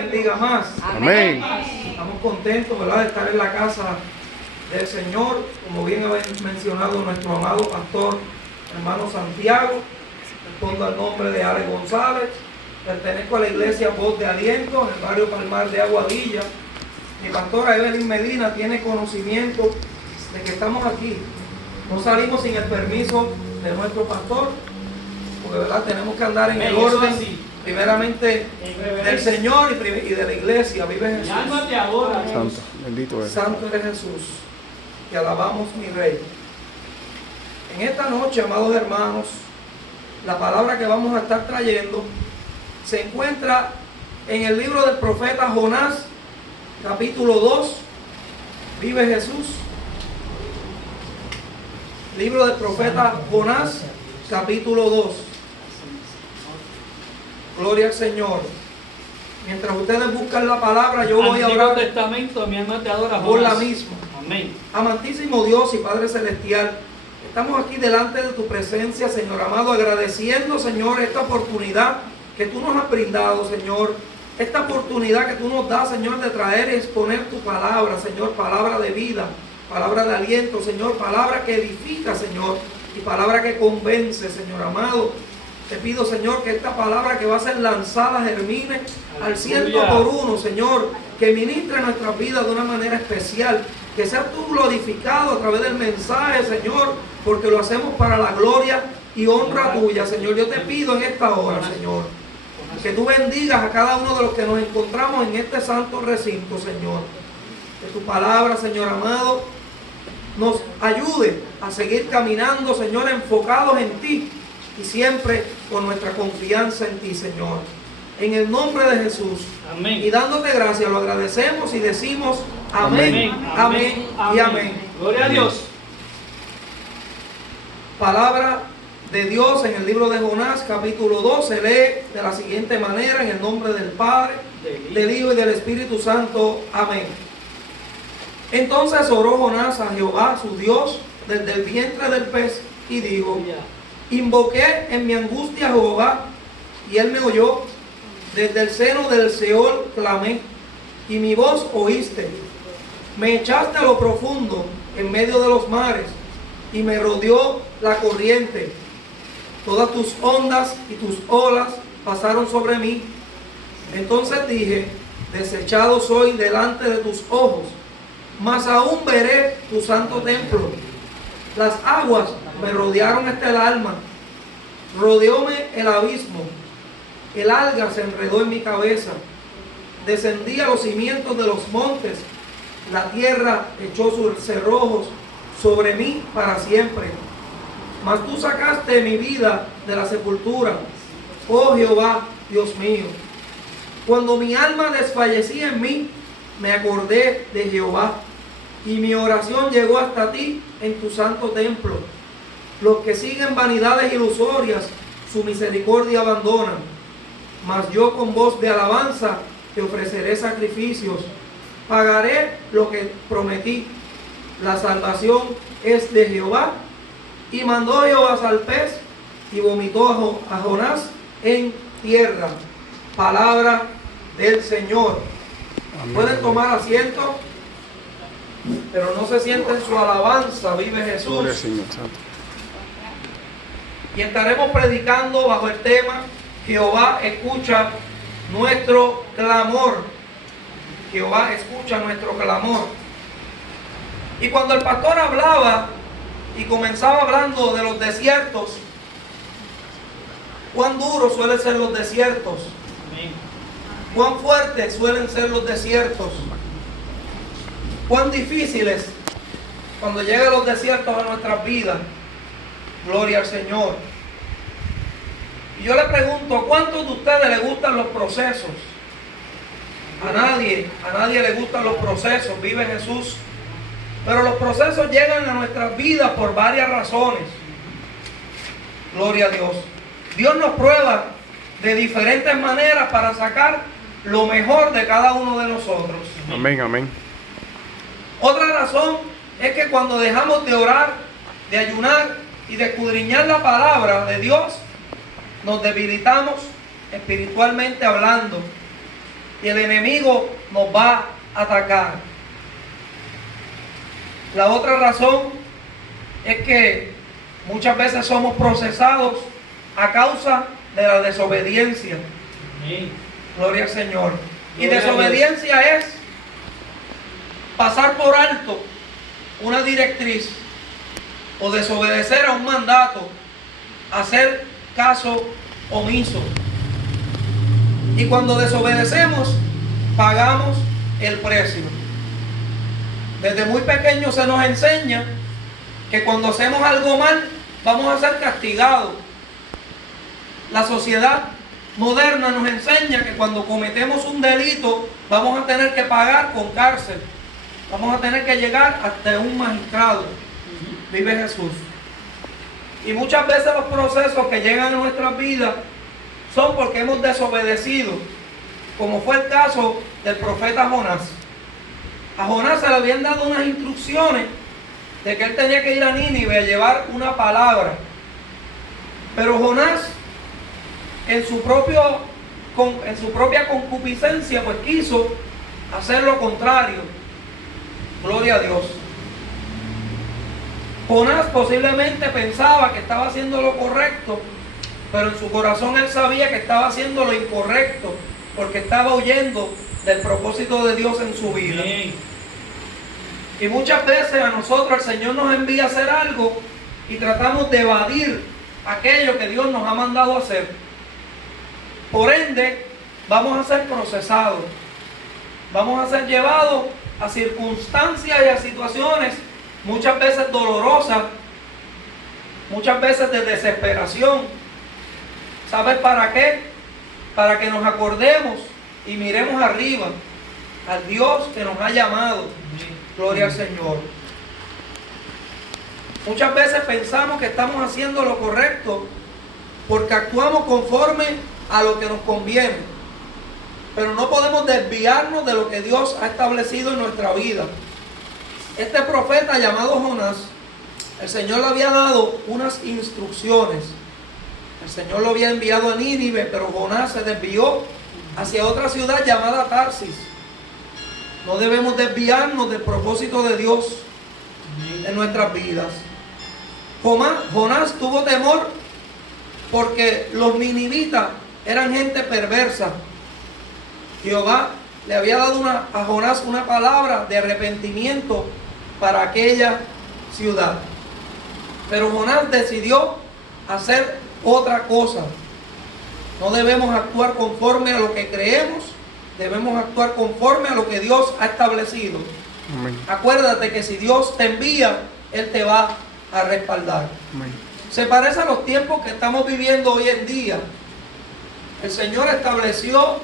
bendiga más. Amén. Estamos contentos, ¿verdad?, de estar en la casa del Señor, como bien ha mencionado nuestro amado pastor, hermano Santiago. Respondo al nombre de Alex González. Pertenezco a la iglesia Voz de Aliento, en el barrio Palmar de Aguadilla. Mi pastora Evelyn Medina tiene conocimiento de que estamos aquí. No salimos sin el permiso de nuestro pastor, porque, ¿verdad?, tenemos que andar en el orden, primeramente del Señor y de la iglesia. Vive Jesús. Santo, bendito es. Santo eres Jesús. Te alabamos, mi Rey. En esta noche, amados hermanos, la palabra que vamos a estar trayendo se encuentra en el libro del profeta Jonás, capítulo 2. Vive Jesús. Libro del profeta Jonás, capítulo 2. Gloria al Señor. Mientras ustedes buscan la palabra, yo voy a orar Testamento, mi alma te adora, por la misma. Amén. Amantísimo Dios y Padre Celestial, estamos aquí delante de tu presencia, Señor amado, agradeciendo, Señor, esta oportunidad que tú nos has brindado, Señor. Esta oportunidad que tú nos das, Señor, de traer y exponer tu palabra, Señor, palabra de vida, palabra de aliento, Señor, palabra que edifica, Señor, y palabra que convence, Señor amado. Te pido, Señor, que esta palabra que va a ser lanzada germine al 100%, Señor, que ministre nuestras vidas de una manera especial, que sea tú glorificado a través del mensaje, Señor, porque lo hacemos para la gloria y honra tuya, Señor. Yo te pido en esta hora, Señor, que tú bendigas a cada uno de los que nos encontramos en este santo recinto, Señor. Que tu palabra, Señor amado, nos ayude a seguir caminando, Señor, enfocados en ti y siempre con nuestra confianza en ti, Señor. En el nombre de Jesús. Amén. Y dándote gracias, lo agradecemos y decimos amén, amén, y amén. Gloria a Dios. Palabra de Dios en el libro de Jonás, capítulo 2, se lee de la siguiente manera: en el nombre del Padre, del Hijo y del Espíritu Santo. Amén. Entonces oró Jonás a Jehová, su Dios, desde el vientre del pez, y dijo: invoqué en mi angustia a Jehová, y él me oyó. Desde el seno del Seol clamé, y mi voz oíste. Me echaste a lo profundo, en medio de los mares, y me rodeó la corriente. Todas tus ondas y tus olas pasaron sobre mí. Entonces dije: desechado soy delante de tus ojos, mas aún veré tu santo templo. Las aguas me rodearon hasta el alma, rodeóme el abismo. El alga se enredó en mi cabeza. Descendí a los cimientos de los montes. La tierra echó sus cerrojos sobre mí para siempre. Mas tú sacaste mi vida de la sepultura, oh Jehová, Dios mío. Cuando mi alma desfallecía en mí, me acordé de Jehová, y mi oración llegó hasta ti en tu santo templo. Los que siguen vanidades ilusorias, su misericordia abandonan. Mas yo con voz de alabanza te ofreceré sacrificios. Pagaré lo que prometí. La salvación es de Jehová. Y mandó Jehová al pez, y vomitó a Jonás en tierra. Palabra del Señor. Amén. Pueden tomar asiento, pero no se sienten su alabanza. Vive Jesús. Gloria al Señor, santo. Y estaremos predicando bajo el tema: Jehová escucha nuestro clamor. Jehová escucha nuestro clamor. Y cuando el pastor hablaba y comenzaba hablando de los desiertos, cuán duros suelen ser los desiertos, cuán fuertes suelen ser los desiertos, cuán difíciles cuando llegan los desiertos a nuestras vidas. Gloria al Señor. Y yo le pregunto: ¿a cuántos de ustedes les gustan los procesos? A nadie le gustan los procesos. Vive Jesús. Pero los procesos llegan a nuestras vidas por varias razones. Gloria a Dios. Dios nos prueba de diferentes maneras para sacar lo mejor de cada uno de nosotros. Amén, amén. Otra razón es que cuando dejamos de orar, de ayunar y de escudriñar la palabra de Dios, nos debilitamos espiritualmente hablando. y el enemigo nos va a atacar. La otra razón es que muchas veces somos procesados a causa de la desobediencia. Amén. Gloria al Señor. Y Gloria a desobediencia es pasar por alto una directriz o desobedecer a un mandato, hacer caso omiso. Y cuando desobedecemos, pagamos el precio. Desde muy pequeño se nos enseña que cuando hacemos algo mal, vamos a ser castigados. La sociedad moderna nos enseña que cuando cometemos un delito, vamos a tener que pagar con cárcel. Vamos a tener que llegar hasta un magistrado. Vive Jesús. Y muchas veces los procesos que llegan a nuestras vidas son porque hemos desobedecido, como fue el caso del profeta Jonás. A Jonás se le habían dado unas instrucciones de que él tenía que ir a Nínive a llevar una palabra. Pero Jonás, en su propia concupiscencia, pues quiso hacer lo contrario. Gloria a Dios. Jonás posiblemente pensaba que estaba haciendo lo correcto, pero en su corazón él sabía que estaba haciendo lo incorrecto, porque estaba huyendo del propósito de Dios en su vida. Amén. Y muchas veces a nosotros el Señor nos envía a hacer algo y tratamos de evadir aquello que Dios nos ha mandado a hacer. Por ende, vamos a ser procesados, vamos a ser llevados a circunstancias y a situaciones muchas veces dolorosas, muchas veces de desesperación. ¿Sabes para qué? Para que nos acordemos y miremos arriba al Dios que nos ha llamado. Gloria al Señor. Muchas veces pensamos que estamos haciendo lo correcto porque actuamos conforme a lo que nos conviene, pero no podemos desviarnos de lo que Dios ha establecido en nuestra vida. Este profeta llamado Jonás, el Señor le había dado unas instrucciones. El Señor lo había enviado a Nínive, pero Jonás se desvió hacia otra ciudad llamada Tarsis. No debemos desviarnos del propósito de Dios en nuestras vidas. Jonás tuvo temor porque los ninivitas eran gente perversa. Jehová le había dado a Jonás una palabra de arrepentimiento para aquella ciudad. Pero Jonás decidió hacer otra cosa. No debemos actuar conforme a lo que creemos, debemos actuar conforme a lo que Dios ha establecido. Amén. Acuérdate que si Dios te envía, Él te va a respaldar. Amén. Se parece a los tiempos que estamos viviendo hoy en día. El Señor estableció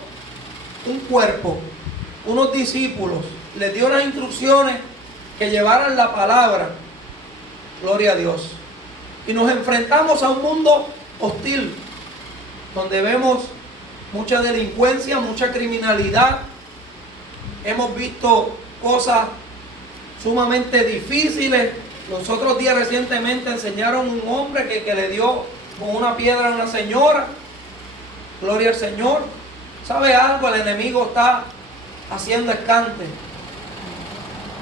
un cuerpo, unos discípulos, les dio unas instrucciones que llevaran la palabra. Gloria a Dios. Y nos enfrentamos a un mundo hostil, donde vemos mucha delincuencia, mucha criminalidad. Hemos visto cosas sumamente difíciles. Los otros días recientemente enseñaron un hombre que le dio con una piedra a una señora. Gloria al Señor. ¿Sabe algo? El enemigo está haciendo escante.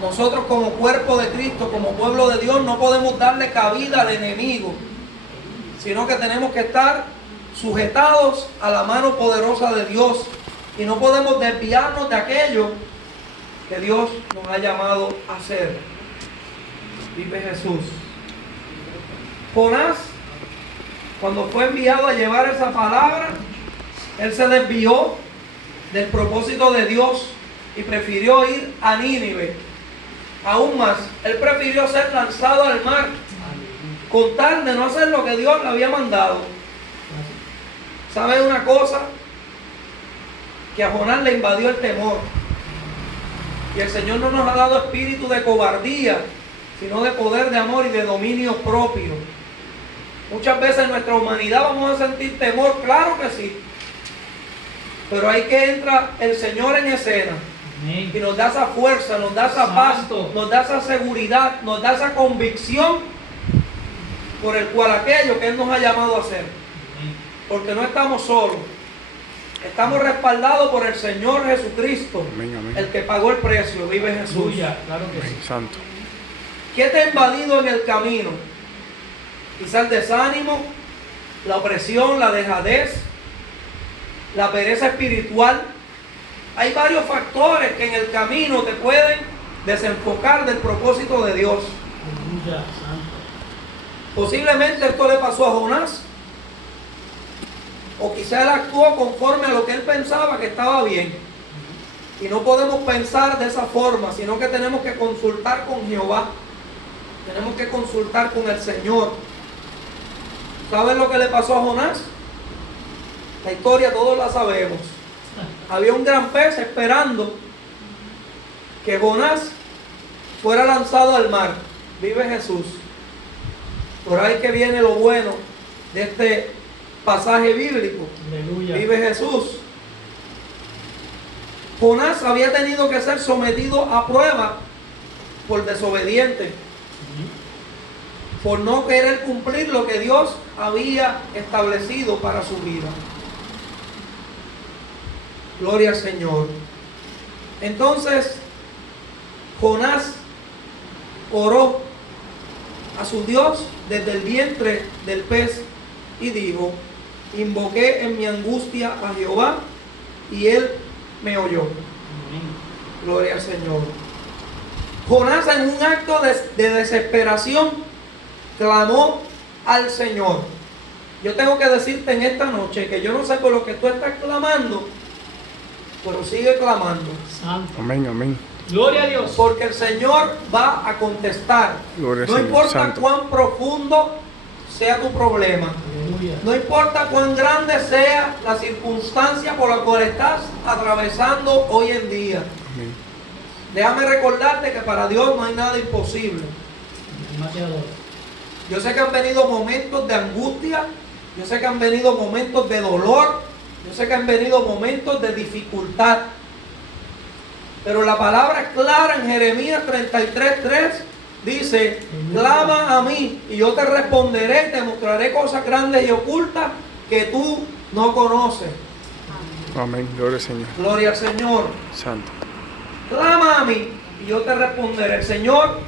Nosotros como cuerpo de Cristo, como pueblo de Dios, no podemos darle cabida al enemigo, sino que tenemos que estar sujetados a la mano poderosa de Dios y no podemos desviarnos de aquello que Dios nos ha llamado a hacer. Vive Jesús. Jonás, cuando fue enviado a llevar esa palabra, él se desvió del propósito de Dios y prefirió ir a Nínive. Aún más, él prefirió ser lanzado al mar con tal de no hacer lo que Dios le había mandado. ¿Sabe una cosa? Que a Jonás le invadió el temor. Y el Señor no nos ha dado espíritu de cobardía, sino de poder, de amor y de dominio propio. Muchas veces en nuestra humanidad vamos a sentir temor, claro que sí. Pero ahí que entra el Señor en escena. Amén. Y nos da esa fuerza, nos da esa paz, Santo. nos da esa seguridad, nos da esa convicción por el cual aquello que Él nos ha llamado a hacer. Amén. Porque no estamos solos. Estamos respaldados por el Señor Jesucristo, Amén, amén. el que pagó el precio. Vive Jesús. Aleluya, claro que sí. Amén, santo. ¿Qué te ha invadido en el camino? Quizás el desánimo, la opresión, la dejadez, la pereza espiritual. Hay varios factores que en el camino te pueden desenfocar del propósito de Dios. Aleluya, santo. Posiblemente esto le pasó a Jonás. O quizá él actuó conforme a lo que él pensaba que estaba bien. Y no podemos pensar de esa forma, sino que tenemos que consultar con Jehová. Tenemos que consultar con el Señor. ¿Saben lo que le pasó a Jonás? La historia todos la sabemos. Había un gran pez esperando que Jonás fuera lanzado al mar. Vive Jesús. Por ahí que viene lo bueno de este pasaje bíblico. Aleluya. Vive Jesús. Jonás había tenido que ser sometido a prueba por desobediente, por no querer cumplir lo que Dios había establecido para su vida. Gloria al Señor. Entonces, Jonás oró a su Dios desde el vientre del pez y dijo: invoqué en mi angustia a Jehová y él me oyó. Amén. Gloria al Señor. Jonás, en un acto de desesperación, clamó al Señor. Yo tengo que decirte en esta noche que yo no sé por lo que tú estás clamando, pero sigue clamando, Santo. Amén, amén. Gloria a Dios. porque el Señor va a contestar. Gloria al No Señor, importa santo. cuán profundo sea tu problema, Aleluya. no importa cuán grande sea la circunstancia por la cual estás atravesando hoy en día. Amén. Déjame recordarte que para Dios no hay nada imposible. Mi alma te adora. Yo sé que han venido momentos de angustia, yo sé que han venido momentos de dolor, yo sé que han venido momentos de dificultad. Pero la palabra es clara en Jeremías 33:3. Dice: clama a mí y yo te responderé y te mostraré cosas grandes y ocultas que tú no conoces. Amén. Gloria al Señor. Gloria al Señor. Santo. Clama a mí y yo te responderé. El Señor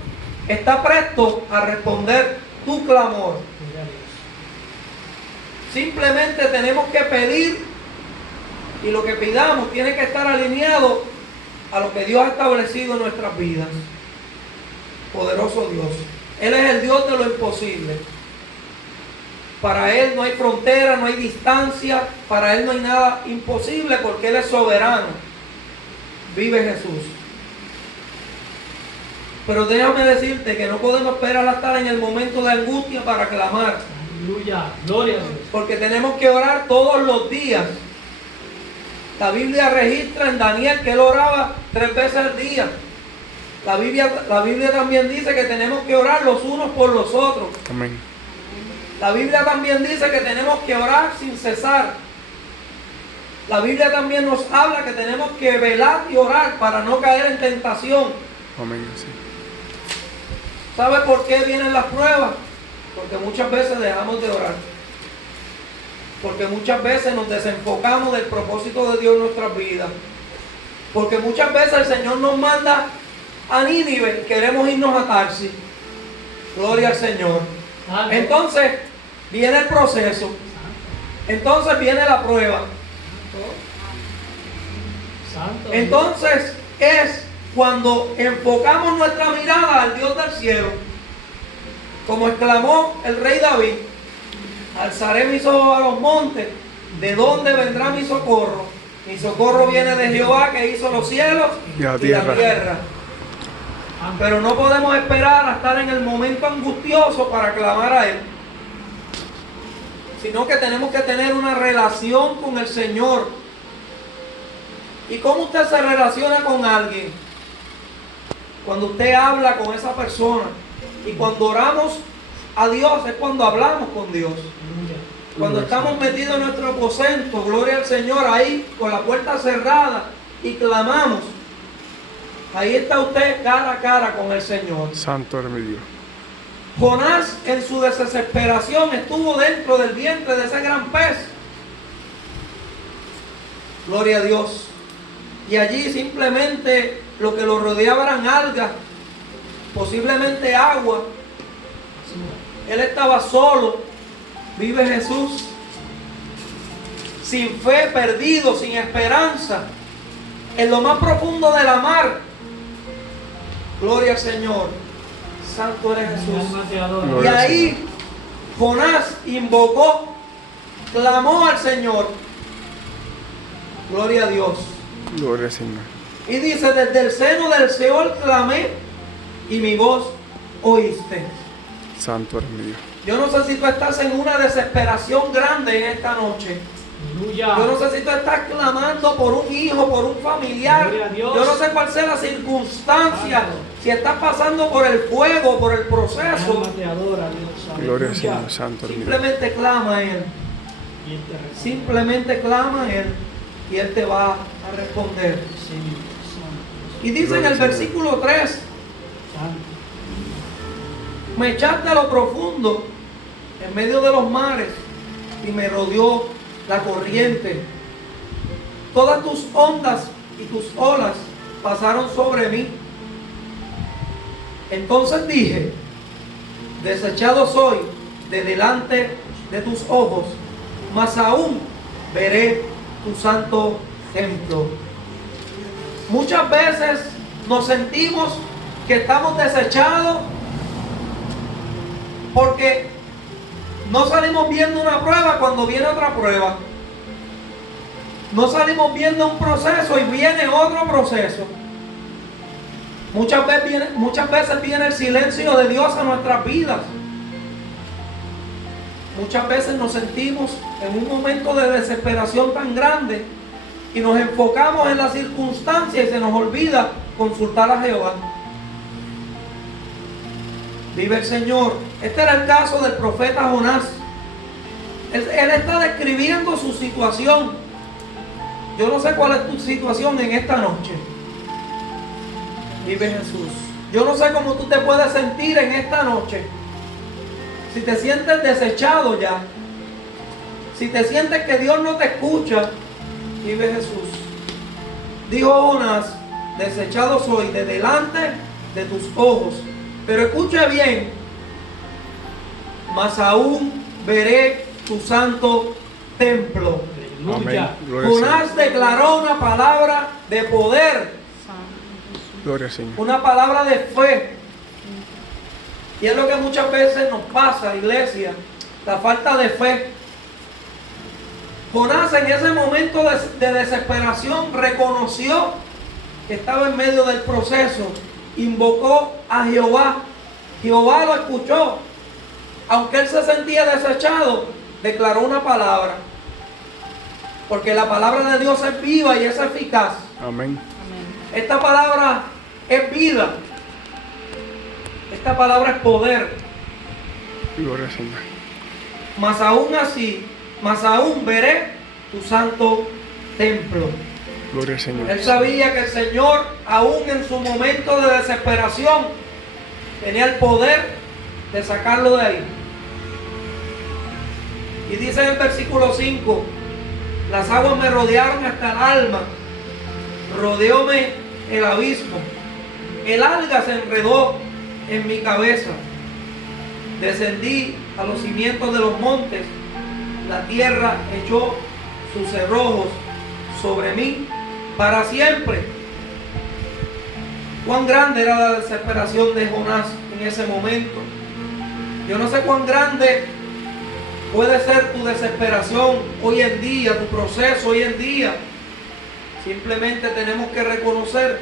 está presto a responder tu clamor. Gloria a Dios. Simplemente tenemos que pedir, y lo que pidamos tiene que estar alineado a lo que Dios ha establecido en nuestras vidas. Poderoso Dios. Él es el Dios de lo imposible. Para Él no hay frontera, no hay distancia. Para Él no hay nada imposible porque Él es soberano. Vive Jesús. Pero déjame decirte que no podemos esperar a estar en el momento de angustia para clamar. Aleluya. Gloria a Dios. Porque tenemos que orar todos los días. La Biblia registra en Daniel que él oraba 3 veces al día. La Biblia también dice que tenemos que orar los unos por los otros. Amén. La Biblia también dice que tenemos que orar sin cesar. La Biblia también nos habla que tenemos que velar y orar para no caer en tentación. Amén. Sí. ¿Sabe por qué vienen las pruebas? Porque muchas veces dejamos de orar. Porque muchas veces nos desenfocamos del propósito de Dios en nuestras vidas. Porque muchas veces el Señor nos manda a Nínive y queremos irnos a Tarsis. Gloria al Señor. Santo. Entonces viene el proceso. Entonces viene la prueba. Santo. Entonces es cuando enfocamos nuestra mirada al Dios del cielo. Como exclamó el rey David: alzaré mis ojos a los montes, ¿de dónde vendrá mi socorro? Mi socorro viene de Jehová, que hizo los cielos Y la y la tierra. tierra. Pero no podemos esperar a estar en el momento angustioso para clamar a Él, sino que tenemos que tener una relación con el Señor. ¿Y cómo usted se relaciona con alguien? Cuando usted habla con esa persona. Y cuando oramos a Dios es cuando hablamos con Dios. Aleluya. Cuando estamos metidos en nuestro aposento, gloria al Señor, ahí con la puerta cerrada y clamamos. Ahí está usted cara a cara con el Señor. Santo eres mi Dios. Jonás, en su desesperación, estuvo dentro del vientre de ese gran pez. Gloria a Dios. Y allí simplemente lo que lo rodeaba eran algas, posiblemente agua. Él estaba solo, vive Jesús, sin fe, perdido, sin esperanza, en lo más profundo de la mar. Gloria al Señor. Santo eres Mi Jesús. alma te adora. Y Gloria al ahí Jonás invocó, clamó al Señor. Gloria a Dios. Gloria al Señor. Y dice, desde el seno del Seol clamé y mi voz oíste. Santo eres mi Dios. Yo no sé si tú estás en una desesperación grande en esta noche. Aleluya. Yo no sé si tú estás clamando por un hijo, por un familiar. Gloria a Dios. Yo no sé cuál sea la circunstancia. Santo. Si estás pasando por el fuego, por el Mi proceso, alma te adora, Dios. Gloria al Aleluya. Señor. Santo eres mi Dios. simplemente clama a Él. Y Él te responde. Simplemente clama a Él y Él te va a responder. Señor, santo, Y dice en Gloria el al Señor. versículo 3, santo. me echaste a lo profundo, en medio de los mares, y me rodeó la corriente. Todas tus ondas y tus olas pasaron sobre mí. Entonces dije, desechado soy de delante de tus ojos, mas aún veré tu santo templo. Muchas veces nos sentimos que estamos desechados porque no salimos viendo una prueba cuando viene otra prueba. No salimos viendo un proceso y viene otro proceso. Muchas veces viene el silencio de Dios a nuestras vidas. Muchas veces nos sentimos en un momento de desesperación tan grande y nos enfocamos en las circunstancias y se nos olvida consultar a Jehová. Vive el Señor. Este era el caso del profeta Jonás. Él está describiendo su situación. Yo no sé cuál es tu situación en esta noche. Vive Jesús. Yo no sé cómo tú te puedes sentir en esta noche. Si te sientes desechado ya. Si te sientes que Dios no te escucha. Vive Jesús. Dijo Jonás, desechado soy de delante de tus ojos. Pero escuche bien, mas aún veré tu santo templo. Aleluya. Amén. Gloria al Señor. Jonás declaró una palabra de poder, Gloria al Señor. una palabra de fe. Y es lo que muchas veces nos pasa, iglesia, la falta de fe. Jonás en ese momento de desesperación reconoció que estaba en medio del proceso. Invocó a Jehová. Jehová lo escuchó. Aunque él se sentía desechado, declaró una palabra. Porque la palabra de Dios es viva y es eficaz. Amén. Esta palabra es vida. Esta palabra es poder. Gloria al Señor. Mas aún así, mas aún veré tu santo templo. Gloria al Señor. Él sabía que el Señor, aún en su momento de desesperación, tenía el poder de sacarlo de ahí. Y dice en el versículo 5, las aguas me rodearon hasta el alma, rodeóme el abismo, el alga se enredó en mi cabeza, descendí a los cimientos de los montes, la tierra echó sus cerrojos sobre mí para siempre. Cuán grande era la desesperación de Jonás en ese momento. Yo no sé cuán grande puede ser tu desesperación hoy en día, tu proceso hoy en día. Simplemente tenemos que reconocer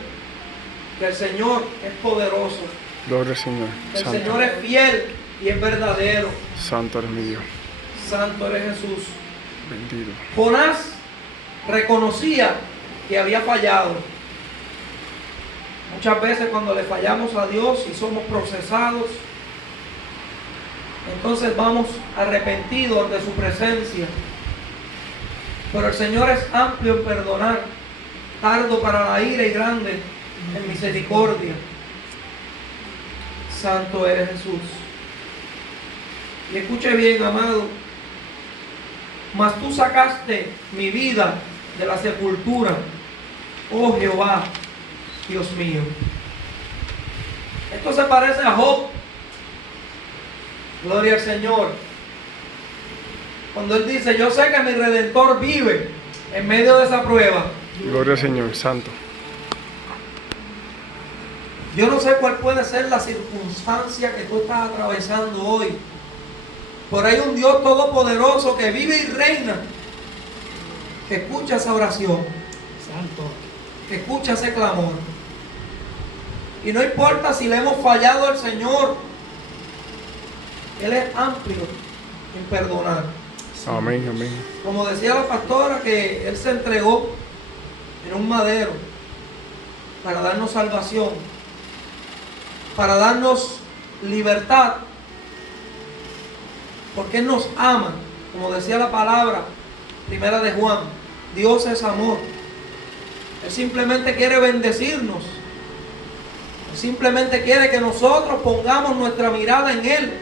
que el Señor es poderoso. Gloria al Señor. El Santo. Señor es fiel y es verdadero. Santo eres mi Dios. Santo eres Jesús. Bendito. Jonás reconocía que había fallado. Muchas veces cuando le fallamos a Dios y somos procesados, entonces vamos arrepentidos ante su presencia. Pero el Señor es amplio en perdonar, tardo para la ira y grande en misericordia. Santo eres Jesús. Y escuche bien, amado, mas tú sacaste mi vida de la sepultura, oh Jehová, Dios mío. Esto se parece a Job. Gloria al Señor. Cuando él dice, yo sé que mi Redentor vive en medio de esa prueba. Gloria al Señor, santo. Yo no sé cuál puede ser la circunstancia que tú estás atravesando hoy. Pero hay un Dios todopoderoso que vive y reina, que escucha esa oración, Santo. que escucha ese clamor. Y no importa si le hemos fallado al Señor, Él es amplio en perdonar. Amén, amén. Como decía la pastora, que Él se entregó en un madero para darnos salvación, para darnos libertad, porque Él nos ama. Como decía la palabra primera de Juan, Dios es amor. Él simplemente quiere bendecirnos. Él simplemente quiere que nosotros pongamos nuestra mirada en Él,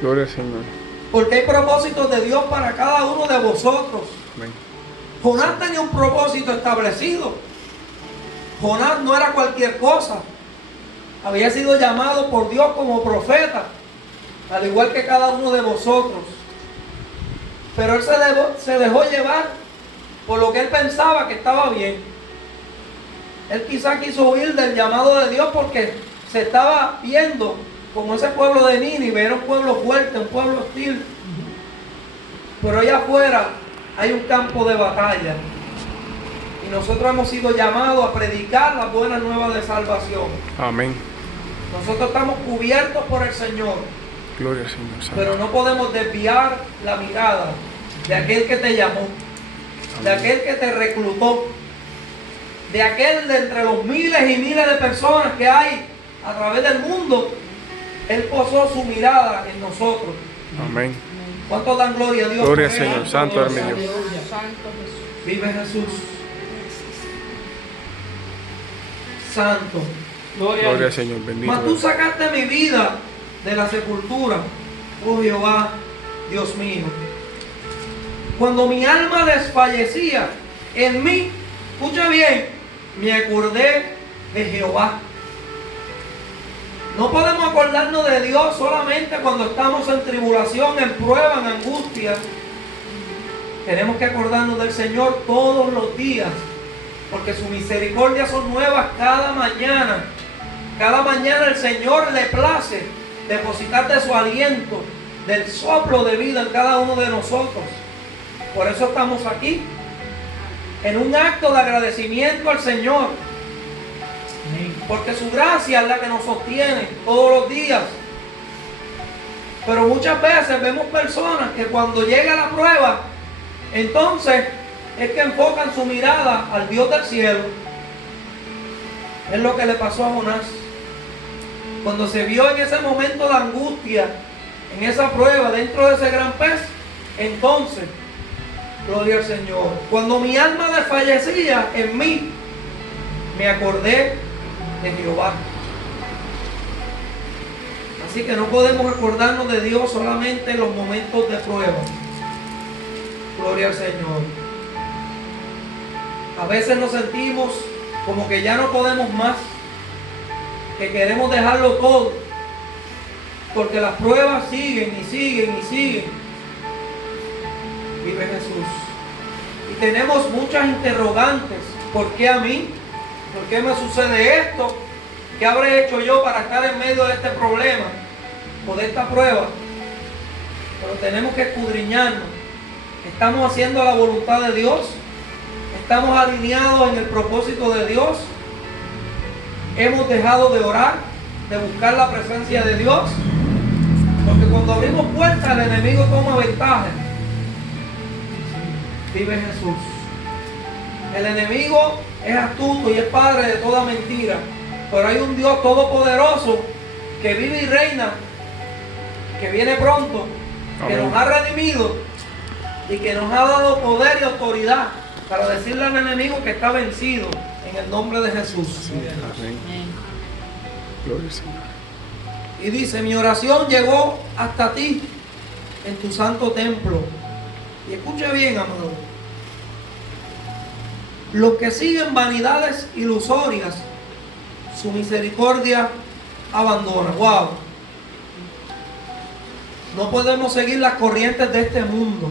Gloria al Señor. porque hay propósitos de Dios para cada uno de vosotros. Amén. Jonás tenía un propósito establecido. Jonás no era cualquier cosa. Había sido llamado por Dios como profeta, al igual que cada uno de vosotros. Pero él se dejó llevar por lo que él pensaba que estaba bien. Él quizá quiso huir del llamado de Dios porque se estaba viendo como ese pueblo de Nínive. Era un pueblo fuerte, un pueblo hostil. Pero allá afuera hay un campo de batalla. Y nosotros hemos sido llamados a predicar las buenas nuevas de salvación. Amén. Nosotros estamos cubiertos por el Señor, Gloria al Señor, santo. pero no podemos desviar la mirada de aquel que te llamó, de aquel que te reclutó, de aquel de entre los miles y miles de personas que hay a través del mundo. Él posó su mirada en nosotros. Amén. ¿Cuántos dan gloria a Dios? Gloria al por eso? Señor, santo es mi Dios. Vive Jesús. Santo. Gloria Gloria a al Señor, bendito. Mas tú sacaste mi vida de la sepultura, oh Jehová, Dios mío. Cuando mi alma desfallecía en mí, escucha bien, me acordé de Jehová. No podemos acordarnos de Dios solamente cuando estamos en tribulación, en prueba, en angustia. Tenemos que acordarnos del Señor todos los días, porque sus misericordias son nuevas cada mañana. Cada mañana el Señor le place depositar de su aliento, del soplo de vida en cada uno de nosotros. Por eso estamos aquí, en un acto de agradecimiento al Señor, porque su gracia es la que nos sostiene todos los días. Pero muchas veces vemos personas que cuando llega la prueba, entonces es que enfocan su mirada al Dios del cielo. Es lo que le pasó a Jonás. Cuando se vio en ese momento de angustia, en esa prueba, dentro de ese gran pez, entonces, gloria al Señor. Cuando mi alma desfallecía en mí, me acordé de Jehová. Así que no podemos acordarnos de Dios solamente en los momentos de prueba. Gloria al Señor. A veces nos sentimos como que ya no podemos más, que queremos dejarlo todo, porque las pruebas siguen y siguen y siguen. Vive Jesús. Y tenemos muchas interrogantes. ¿Por qué a mí? ¿Por qué me sucede esto? ¿Qué habré hecho yo para estar en medio de este problema o de esta prueba? Pero tenemos que escudriñarnos. ¿Estamos haciendo la voluntad de Dios? ¿Estamos alineados en el propósito de Dios? ¿Hemos dejado de orar, de buscar la presencia de Dios? Porque cuando abrimos puertas, el enemigo toma ventaja. Vive Jesús. El enemigo es astuto y es padre de toda mentira. Pero hay un Dios todopoderoso que vive y reina, que viene pronto, que Amén. nos ha redimido y que nos ha dado poder y autoridad para decirle al enemigo que está vencido en el nombre de Jesús. Amén. Gloria al Señor. Y dice, mi oración llegó hasta ti en tu santo templo. Y escuche bien, amado. Los que siguen vanidades ilusorias, su misericordia abandona. Wow. No podemos seguir las corrientes de este mundo.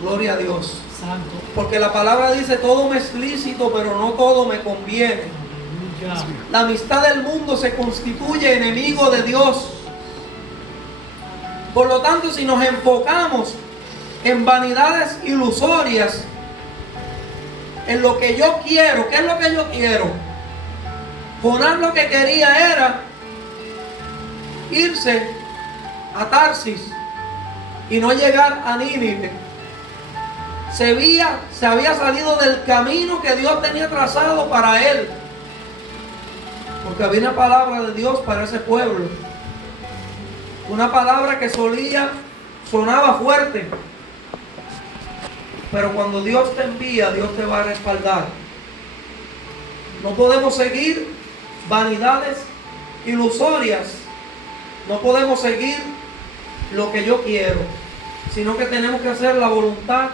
Gloria a Dios. Santo. Porque la palabra dice, todo me es lícito, pero no todo me conviene. Aleluya. La amistad del mundo se constituye enemigo de Dios. Por lo tanto, si nos enfocamos en vanidades ilusorias, en lo que yo quiero, ¿qué es lo que yo quiero? Jonás lo que quería era irse a Tarsis y no llegar a Nínive. Se había salido del camino que Dios tenía trazado para él, porque había una palabra de Dios para ese pueblo, una palabra que sonaba fuerte, pero cuando Dios te envía, Dios te va a respaldar. No podemos seguir vanidades ilusorias, no podemos seguir lo que yo quiero, sino que tenemos que hacer la voluntad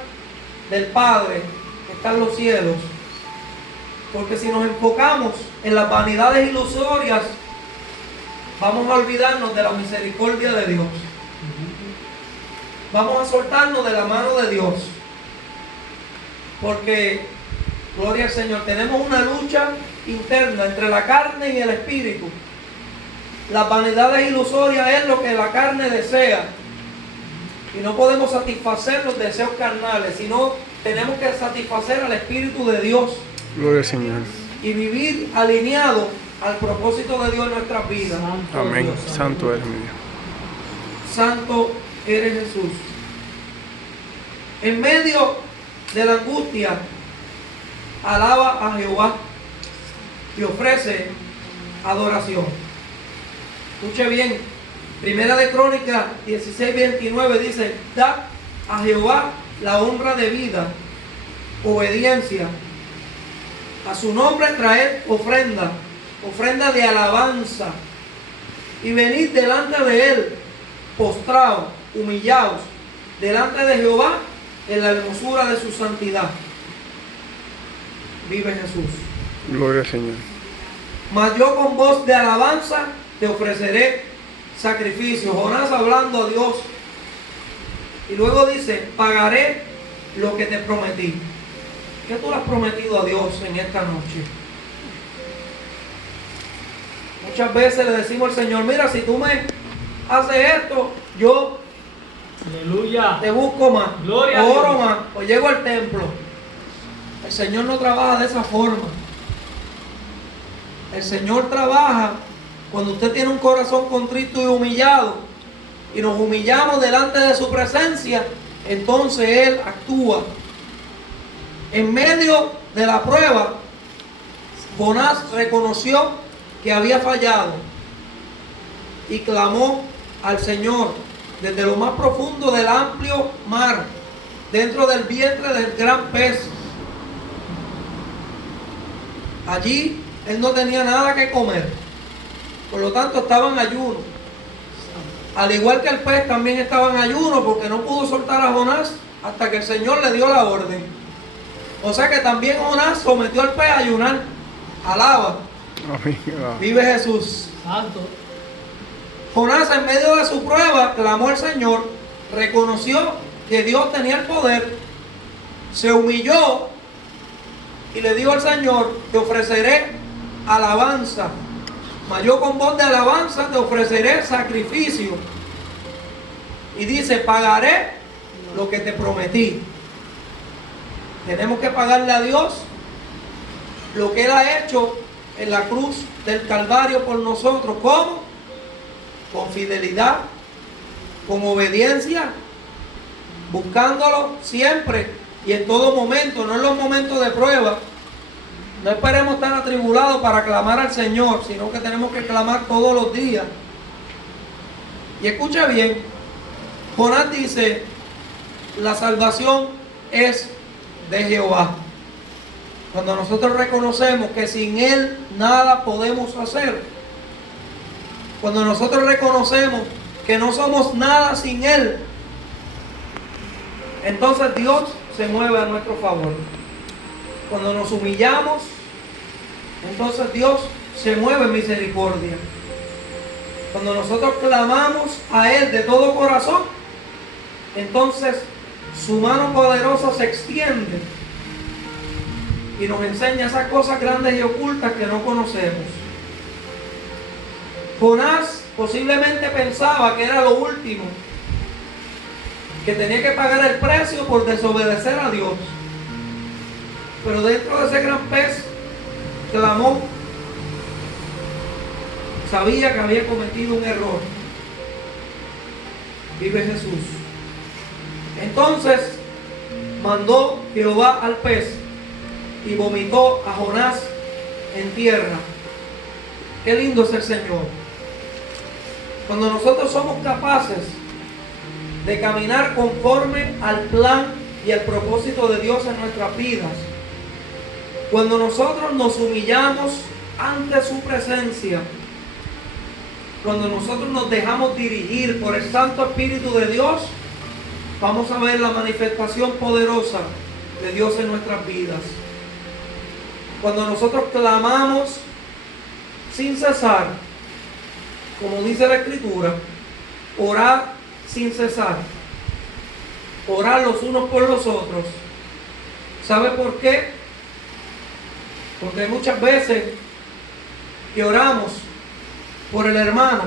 del Padre que está en los cielos. Porque si nos enfocamos en las vanidades ilusorias, vamos a olvidarnos de la misericordia de Dios. Vamos a soltarnos de la mano de Dios. Porque, gloria al Señor, tenemos una lucha interna entre la carne y el espíritu. Las vanidades ilusorias es lo que la carne desea. Y no podemos satisfacer los deseos carnales, sino tenemos que satisfacer al Espíritu de Dios. Gloria al Señor. Y vivir alineado al propósito de Dios en nuestras vidas. Santo Amén. Dios, Santo eres mi Dios. Santo eres Jesús. En medio de la angustia, alaba a Jehová y ofrece adoración. Escuche bien, Primera de Crónicas 16:29 dice, da a Jehová la honra de vida, obediencia. A su nombre traed ofrenda de alabanza, y venid delante de él, postrados, humillados, delante de Jehová, en la hermosura de su santidad. Vive Jesús. Gloria al Señor. Mas yo con voz de alabanza te ofreceré sacrificio. Jonás hablando a Dios. Y luego dice, pagaré lo que te prometí. ¿Qué tú le has prometido a Dios en esta noche? Muchas veces le decimos al Señor, mira, si tú me haces esto, yo aleluya. te busco más, Gloria a o oro Dios. más, o llego al templo. El Señor no trabaja de esa forma. El Señor trabaja cuando usted tiene un corazón contrito y humillado, y nos humillamos delante de su presencia, entonces Él actúa. En medio de la prueba, Jonás reconoció que había fallado y clamó al Señor desde lo más profundo del amplio mar, dentro del vientre del gran pez. Allí él no tenía nada que comer, por lo tanto estaba en ayuno. Al igual que el pez también estaba en ayuno, porque no pudo soltar a Jonás hasta que el Señor le dio la orden. O sea que también Jonás sometió al pez a ayunar. Alaba. Amén. Vive Jesús. Santo. Jonás, en medio de su prueba, clamó al Señor, reconoció que Dios tenía el poder, se humilló y le dijo al Señor, te ofreceré alabanza, mas yo con voz de alabanza te ofreceré sacrificio. Y dice, pagaré lo que te prometí. Tenemos que pagarle a Dios lo que Él ha hecho en la cruz del Calvario por nosotros. ¿Cómo? Con fidelidad, con obediencia, buscándolo siempre y en todo momento, no en los momentos de prueba. No esperemos estar atribulados para clamar al Señor, sino que tenemos que clamar todos los días. Y escucha bien, Jonás dice, la salvación es de Jehová. Cuando nosotros reconocemos que sin Él nada podemos hacer, cuando nosotros reconocemos que no somos nada sin Él, entonces Dios se mueve a nuestro favor. Cuando nos humillamos, entonces Dios se mueve en misericordia. Cuando nosotros clamamos a Él de todo corazón, entonces su mano poderosa se extiende y nos enseña esas cosas grandes y ocultas que no conocemos. Jonás posiblemente pensaba que era lo último, que tenía que pagar el precio por desobedecer a Dios. Pero dentro de ese gran pez clamó, sabía que había cometido un error. Vive Jesús. Entonces mandó Jehová al pez y vomitó a Jonás en tierra. Qué lindo es el Señor. Cuando nosotros somos capaces de caminar conforme al plan y al propósito de Dios en nuestras vidas, cuando nosotros nos humillamos ante su presencia, cuando nosotros nos dejamos dirigir por el Santo Espíritu de Dios, vamos a ver la manifestación poderosa de Dios en nuestras vidas. Cuando nosotros clamamos sin cesar, como dice la Escritura, orar sin cesar, orar los unos por los otros. ¿Sabe por qué? Porque hay muchas veces que oramos por el hermano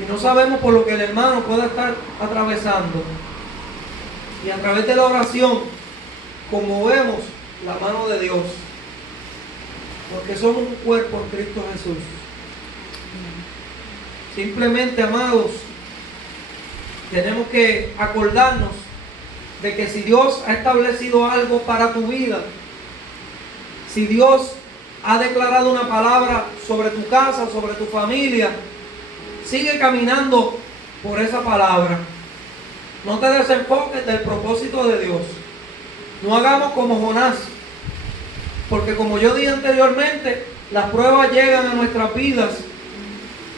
y no sabemos por lo que el hermano pueda estar atravesando. Y a través de la oración conmovemos la mano de Dios, porque somos un cuerpo en Cristo Jesús. Simplemente, amados, tenemos que acordarnos de que si Dios ha establecido algo para tu vida, si Dios ha declarado una palabra sobre tu casa, sobre tu familia, sigue caminando por esa palabra. No te desenfoques del propósito de Dios. No hagamos como Jonás, porque como yo dije anteriormente, las pruebas llegan a nuestras vidas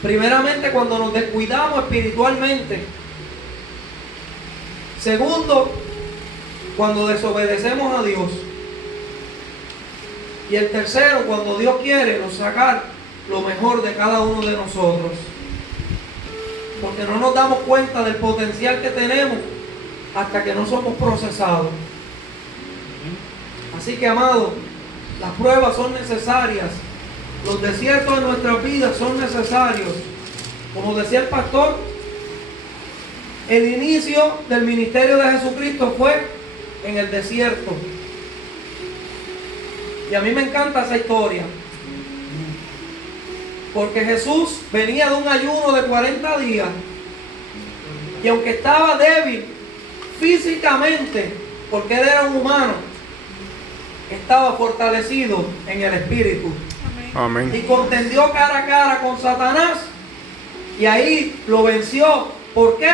primeramente cuando nos descuidamos espiritualmente. Segundo, cuando desobedecemos a Dios. Y el tercero, cuando Dios quiere nos sacar lo mejor de cada uno de nosotros. Porque no nos damos cuenta del potencial que tenemos hasta que no somos procesados. Así que, amados, las pruebas son necesarias. Los desiertos de nuestras vidas son necesarios. Como decía el pastor, el inicio del ministerio de Jesucristo fue en el desierto. Y a mí me encanta esa historia, porque Jesús venía de un ayuno de 40 días y aunque estaba débil físicamente, porque él era un humano, estaba fortalecido en el espíritu. Amén. Y contendió cara a cara con Satanás y ahí lo venció. ¿Por qué?